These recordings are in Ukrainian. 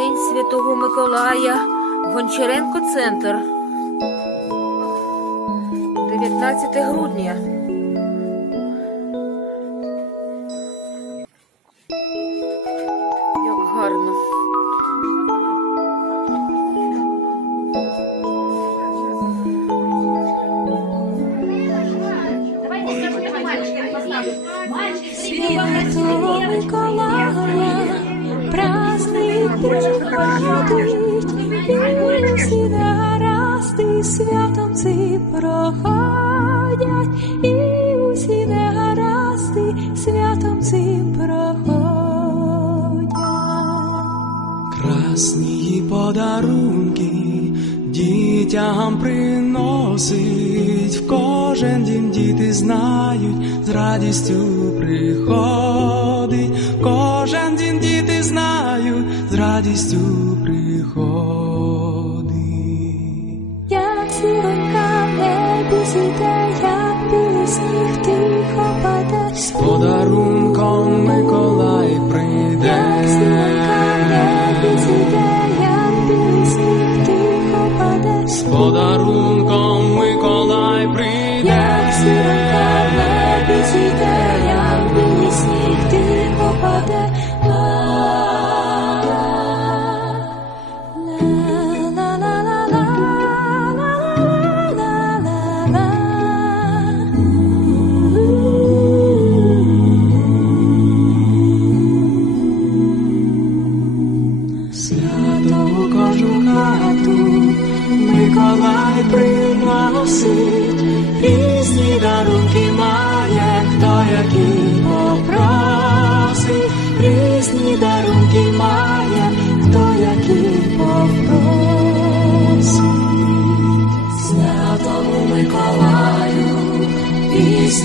День Святого Миколая, Гончаренко центр. 19 грудня. Як гарно. Святого Миколая, праздник приходить, і всі негаразди святом ці проходять, і усі негаразди святом ці проходять. Красні подарунки дітям приносить, в кожен дім діти знають, з радістю приходить, кожен дім діти знають, радістю приходить. Як зіронька в небі зійде, як білий сніг тихо паде, З подарунком Миколай Як прийде. зіронька в небі зійде, як білий сніг тихо паде, З подарунком Миколай приносить, різні дарунки має, хто який попросить, різні дарунки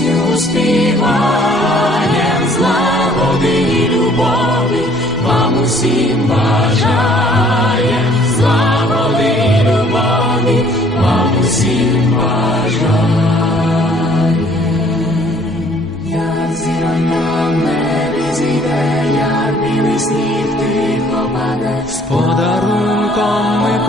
пісню співаєм, злагоди і любові вам усім бажаєм, злагоди і любові вам усім бажаєм. Як зіронька в небі зійде, як білий сніг тихо паде, з подарунком Миколая